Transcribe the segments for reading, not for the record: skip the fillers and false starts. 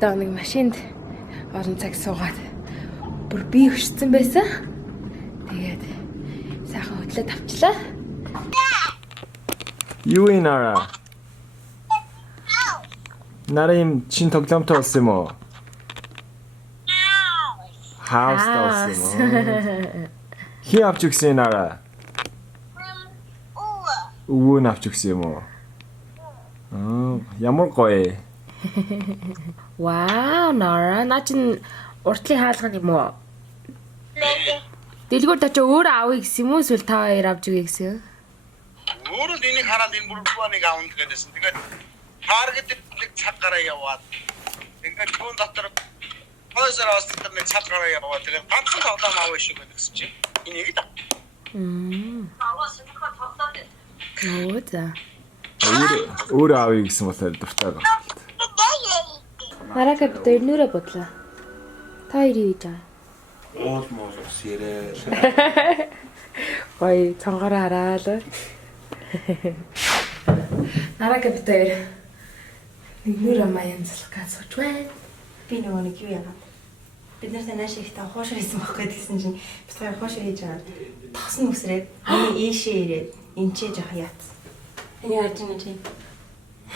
доо нэг машинд олон цаг суугаад бүр би өшсөн байсан. Тэгээд сайхан хөдлөөд авчлаа. Юу вэ Nara? Nara им чин тоглоомтой болсон юм уу? House болсон юм уу? Хи авч өгсөн Nara? Өвөө авч өгсөн юм уу? Ямар гоё. Wow, Nara, наа чин уртлын хаалган юм уу? Дэлгүүр та ч өөрөө авъя гэсэн юм уу? Эсвэл та хоёр авч өгье гэсэн юм? Өөрөө энийг хараад энэ бүрдүүнийг аавна гэдээсэн. Тэгээд таргетд нэг цаг гараа яваад ингээд түүн дотор хойсоор остод нэг цаг гараа яваад тэгээд ганцхан тоглоом авъя шиг гэсэн чинь энийг л аваа сэнхэ тоглоод Оо за. Өөрөө авъя гэсэн болохоор дуртай байна. Наргиа бид хоёр нүрэ бодлоо. Та хоёр юу гэж байгаа? Оолмоос сэрээ. Ой, цонгороо хараад. Наргиа бид хоёр нэг нүрэ маян залах гэж сууж байна. Би нөгөө нэг юу яагаад бид нар танаас ихтэй хоошоо хийсэн байхгүй гэсэн чинь бид хоёр хоошоо хийж байгаа. Тогсон үсрээд миний ийшээ ирээд эмчээ жоох яат. Энэ яаж юм чи?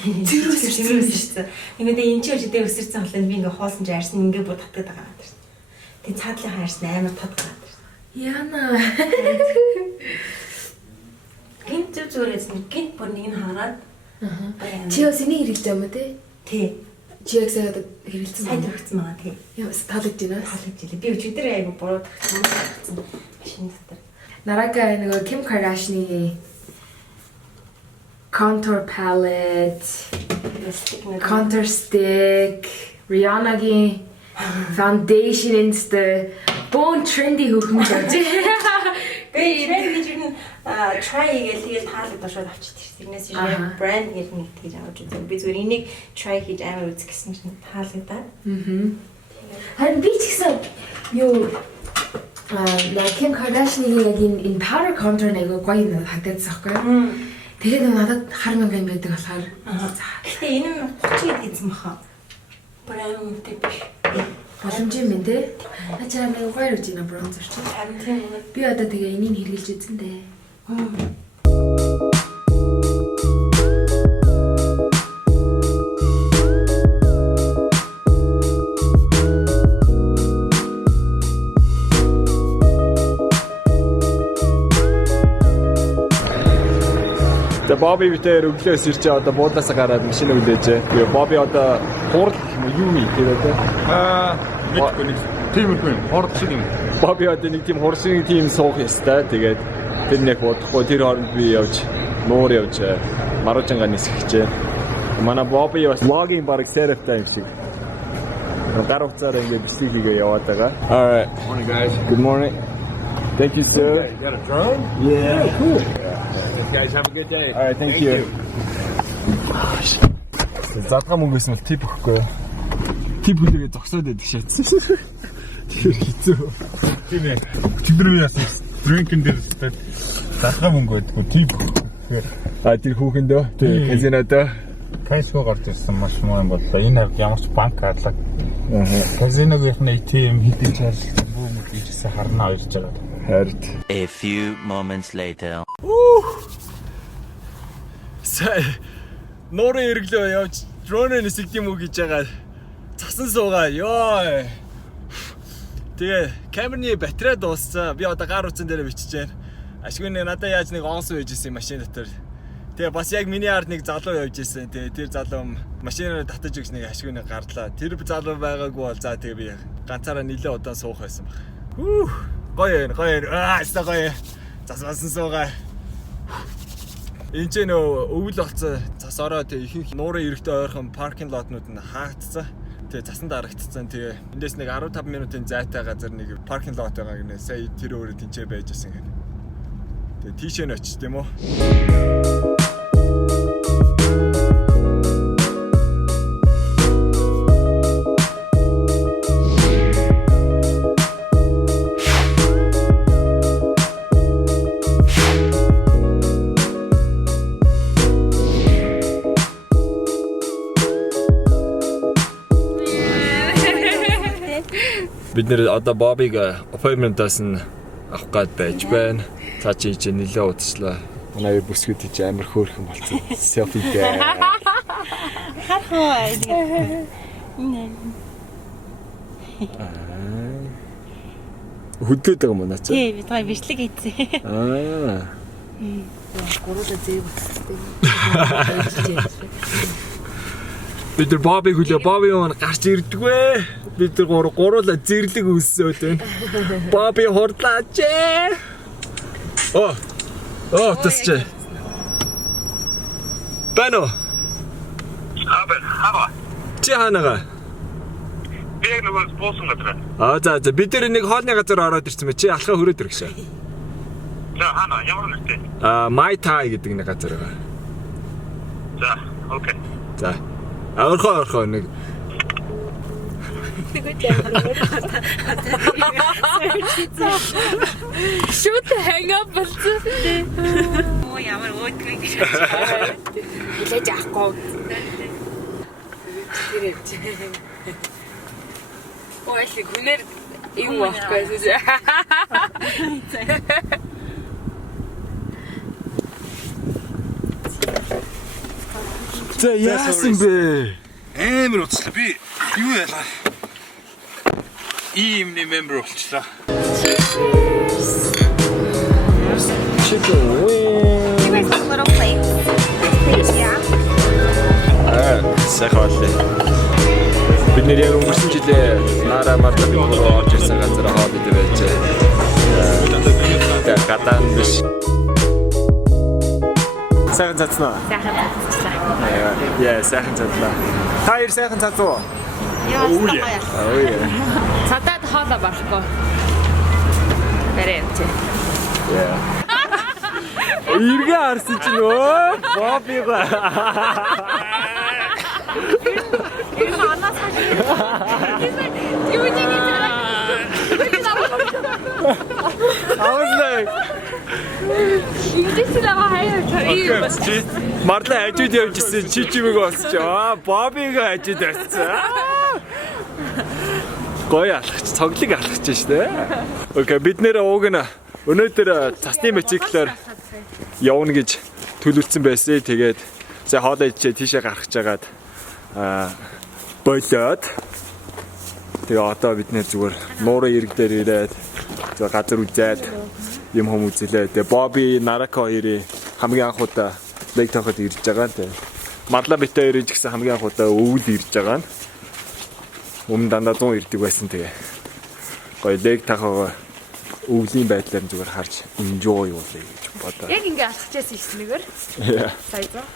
Зэрүүс шүү дээ. Ингээд эмчээ өчдөө өсөрсөн болохоор би ингээ хоосон чи арьсан ингээ бүр татдаг байгаа юм. Тэг цаадлын харсан амар татдаг байгаа. Яна. Гинт зүгээрээс гинт бүр нэг нь хараад. Чи бас энийг хэрэглэж байгаа юм тий? Тий. Чи яг сая хэрэгэлсэн сайн төгссөн байгаа тий. Яа, таалагдж байна. Таалагдж илээ. Би өчигдөр айгу буруу төгссөн машин дотор. Наргиа нөгөө Kim Kardashian-ы contour palette, contour stick, Rihanna-гийн foundation инстэ бон тренди хөхмөж авч. Би тренди чинь try хийгээл таалагдаа шууд авчихдээ. Тэрнээс яг брэнд гэж нэг тэгж авч үзсэн. Би зүгээр энийг try хийж амар үзэх гэсэн чинь таалагдаад. Харин би ч гэсэн юу Kim Kardashian-ийн яг энэ powder contour нэг гоё нэг хатагдсан байхгүй. Тэгээд надад хар манган байдаг болохоор. Гэтэ энэ нь 30-д хийсэн баха. Брэнд үнэтэй биш. Боломж юм байна те. Ачаа нэг гоё үз юм бронзер чи. Харин тийм үү. Би одоо тэгээ энийг хэрэглэж үзэн дээ. Bobby битээр өглөөс ирчээ одоо буудлаасаа гараад машин өглөөжээ. Тэгээ Bobby одоо хурд юу юм тэгээд мэдгүй нэг тиймэрхүү хурд шиг юм. Bobby одоо нэг тийм хурсын тийм суух ёстой. Тэгээд тэр нэг бодохгүй тэр хооронд би явж нуур явж Маружанга нисгчээ. Манай Bobby бас vlogging баг сервтай юм шиг. Гар утсаараа ингээд бисиг хийгээ яваад байгаа. All right. Morning guys. Good morning. Thank you sir. You got a drone? Yeah. Cool. Guys have a good day. All right, thank you. Задгаа мөнгөс нь тип өгөхгүй. Тип хүлээгээ зогсоод байдаг шатсан. Тэр хэцүү. Тийм ээ. Өчигдөр яасан drinking дээр задгаа мөнгө өгдөггүй тип. Тэр хүүхэндөө тэр казинодоо кэшгүй гарч ирсэн маш муу юм боллоо. Энэ ямар ч банк хаалга. Казиногийнхны ATM хэдий чарлсан бүүмэд ийжсэн харна ирж байгаа. хард. A few moments later. Норын эргэлөө явж дрон нисгд юм уу гэж байгаа. Цасан суугаа. Йоо. Тэгээ камерны батарей дууссан. Би одоо гар утсан дээр бичиж байна. Ашгүй надад яаж нэг онсон байж исэн машин дотор. Тэгээ бас яг миний ард нэг залуу явж исэн. Тэгээ тэр залуу машинаар татаж өгс нэг ашгүй нэг гарлаа. Тэр залуу байгаагүй бол за тэгээ би ганцаараа нилээ удаан суух байсан баг. Гоё. Аста гоё. Засвасан суугаа. Энд ч нөө өвөл болцсон цас ороод ихэнх нуурын эрэхтэй ойрхон паркинг лотнууд нь хаагдцсан. Тэгээ цасанд харагдцсан. Тэгээ эндээс нэг 15 минутын зайтай газар нэг паркинг лот байгаа гинэ. Сая тэр өөрөө тэнцээ байж исэн гэнэ. Тэгээ тийшээ нь очиж тийм үү? бид нэр одоо Бобиг appointment-аас нь авах гад байж байна. Цаа чи нэлээ удаачлаа. Манай бүсгүүд чи амар хөөрхөн болцсон. Селфи дээ. Харахаа. Хөдлөд байгаа мөн ачаа. Тий, бид гай бичлэг хийцээ. Гуруула зээг утстай. Бид нар Бобиг хүлээ Боби юм гарч ирдэгвэ. Бид нар гуруула зэрлэг үссөөд байна. Боби хурдлаач. Оо тасч. Бано. Хава. Чи ханага. Би яг нөгөө спонсор газар. За бид нар нэг хоолны газар ороод ирсэн мэ. Чи алхаа хөрөөд ирэх шээ. За хана ямар нэртэй? Муутай гэдэг нэг газар байгаа. За, окей. За. Орхоо нэг. Shoot hang up болцсон. Оо ямар өөдгөө гэж. Хилээж авахгүй. Ой, хүнээр юм байхгүй. За яасан бэ? Амар уцлаа би. Юу яалаа? Иймний member болчихлоо. Chicken wing. Give us a little plate. Please, yeah. Сахалли. Бид нэр яг өнгөрсөн жилээ Nara Marla орж ирсэн газар хоол идэж байжээ. Гадаан биш. Сайхан цацнаа. Сайхан цацлаа. Яа, сайхан цацлаа. Хоёр сайхан цацуу. Яа, Цадаад хоолоо барахгүй. Бэрээ чи. Яа. Иргэ харсан чинь өө Бобига. Энэ манаас хашиг. Юу нэг юм. Авлаа. Хинтэсэлээ хаяа чарий. Marla ажид явжсэн чи чимэг олсч. Бобига ажид авсан. Гоё алхач, цоглог алхач штэ. Окей, бид нэр ууг нь өнөөдөр цасны мотоциклээр явна гэж төлөвлөсөн байсан. Тэгээд за хоолоо идчихээ тийшээ гарах гэж байгаад болоод тэгээ одоо бид нэр зүгээр нуурын ирэг дээр ирээд за газар үзээд юм хүм үзлээ. Тэгээ Боби Нарako хоёрын хамгийн анх удаа лэг тоход ирж байгаа нь. Marla битээ ирж гисэн хамгийн анх удаа өвөл ирж байгаа нь. Өмнө дандаа 100 ирдэг байсан тэгээ. Гоё лэг тахаа өвлийн байдлаар зүгээр харж enjoy болъё гэж бодоо. Яг ингээ алхчихсан юм нэгээр. Сая зөө.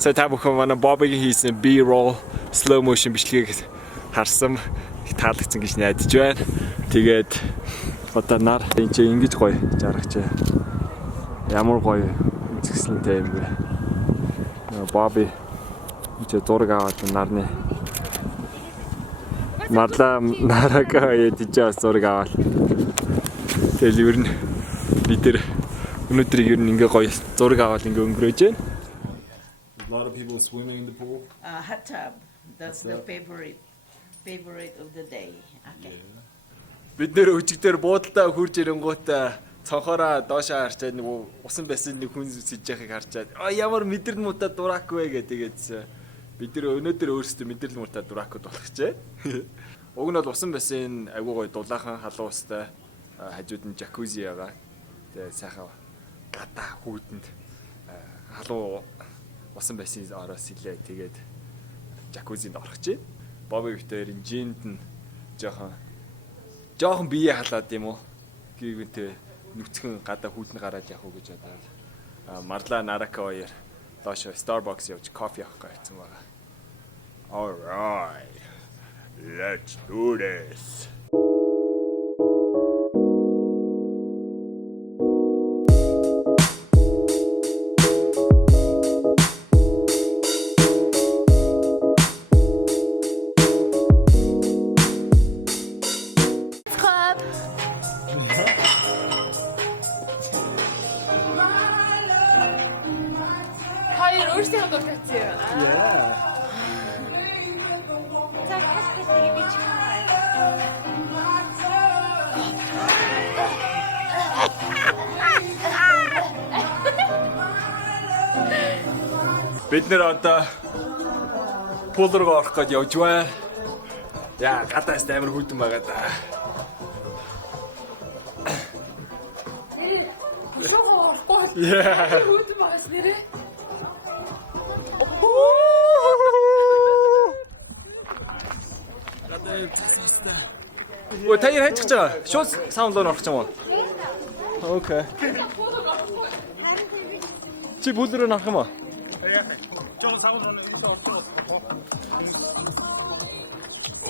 Сая та бүхэн манай Бобигийн хийсэн B-roll slow motion бичлэгийг харсан. таалагдсан гэж найдаж байна. Тэгээд одоо нар энэ чинь ингэж гоё жаргачаа. Ямар гоё үзэсгэлэнтэй юм бэ. Баби энэ зураг аваад нарны Marla наргиа ядаж зураг аваад. Тэгэл ер нь бид нар өнөөдрийг ер нь ингээ гоё зураг аваад ингээ өнгөрөөж байна. A lot of people swimming in the pool. Hot tub. That's the favorite of the day. Okay. Бид нэр өчигдөр буудалтай хурж ирэнгуут цонхороо доошоо харчаад нэг усан байсан нэг хүн сэж яхахыг харчаад ямар мэдрэл муутай дурак вэ гэдээдсэн. Бид нэр өнөөдөр өөрсдөө мэдрэл муутай дуракууд болох гэж. Уг нь бол усан байсан айгуу гоё дулаахан халуун устай хажууд нь жакузи байгаа. Тэгээ сайхан гадаа хүүтэнд халуун усан байсан ороос илээ. Тэгээд жакузинд орох чинь. Бобби битээр энэ жинд нь жоохон бие халаад юм уу? Гівэнтэй нүцгэн гадаа хүүтэн гараад явах уу гэж бодоод. Marla Naraка хоёр доошо Starbucks явж кофе авах гэсэн байгаа. All right. Let's do this. Бид нэр одоо пул руу орох гэж явж байна. Яа, гадаас амар хүйтэн байгаа да. Яа. Хүйтэн байгаас нэрээ. Өө таяр хайчих жаа. Шууд саунд руу орох юм уу? Окей. Чи пул руу нарах юм уу?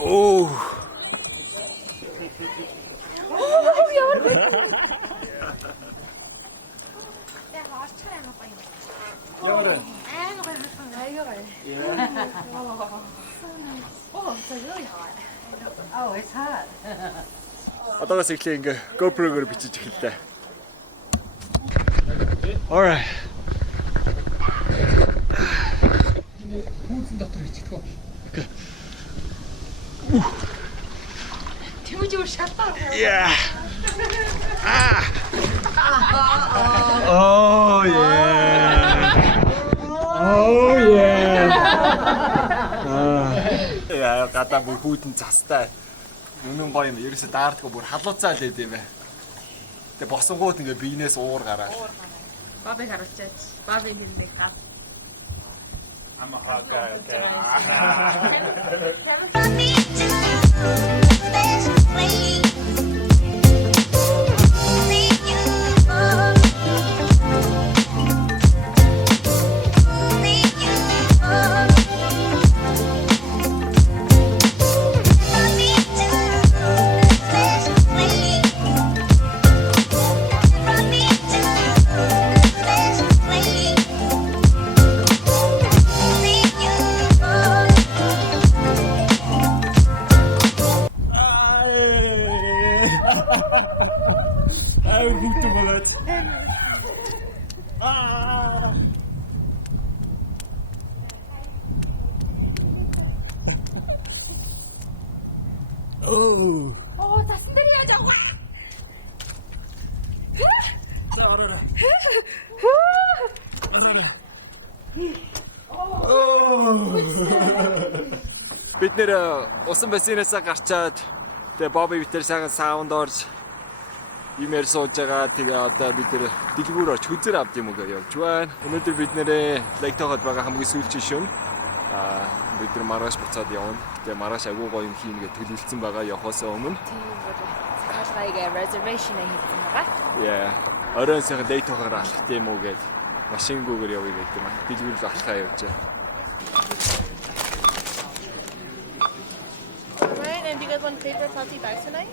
Oh. Ямар гоё. Яг орчхоор амар гоё. Ямар гоё. Амар гоё хасан. Аяга гоё. Oh, it's really hot. Oh, it's hot. Одоогоос эхлээ ингээ GoPro-гоор бичиж эхэллээ. All right. Хүүцэн дотор хийчихдэг. Окей. Temuujin шалтаа. Yeah. Oh yeah. Oh yeah. Яа, гадаа бүр хүүтэн цастай. Үнэн гоё юм. Ерөөсө даардгүй бүр халууцаа л байд юм бэ. Тэгээ босонгууд ингээ биенээс уур гараад. Баби харуулчаач. Баби хэлнэ гав. I'm a hot guy, okay. Тасан дээр яаж авах вэ? Бид нэр усан бассейнээс гарчаад тэгээ Бобби битэр сайхан саунд орж имээр сууж байгаа. Тэгээ одоо бид нэр дэлгүүр орж хүзээр авд юм уу гэж явж байна. Өнөөдөр бид нэрээ лайктахад байгаа хамгийн сүүлчийн шөнө. Бид нар маргааш буцаад явна. Тэгээ маргааш агуу гоё юм хийнэ гэж төлөвлөсөн байгаа явахаас өмнө. Цагаагаа reservation хийсэн байгаа. Yeah. Оройн сайхан лайктахаар алхах тийм үү гэж машингүүгээр явъя гэдэг юм. Дэлгүүр л алхаа явж байна. Alright, and you guys want to favorite healthy bag tonight?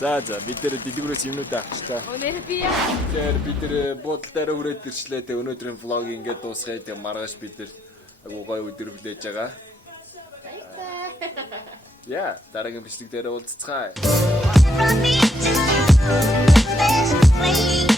За бид нэр дэлгүүрээс юмнууд авчихлаа. Өнөөдөр би яа. Тэгэхээр бид нэр буудлын дараа хүрээд ирчлээ. Тэгээ өнөөдрийн влог ингээд дуусгая. Тэгээ маргааш бид нэр агуу гоё өдөр хүлээж байгаа. Яа, дараагийн бичлэг дээр уулзцгаая. From me to this place.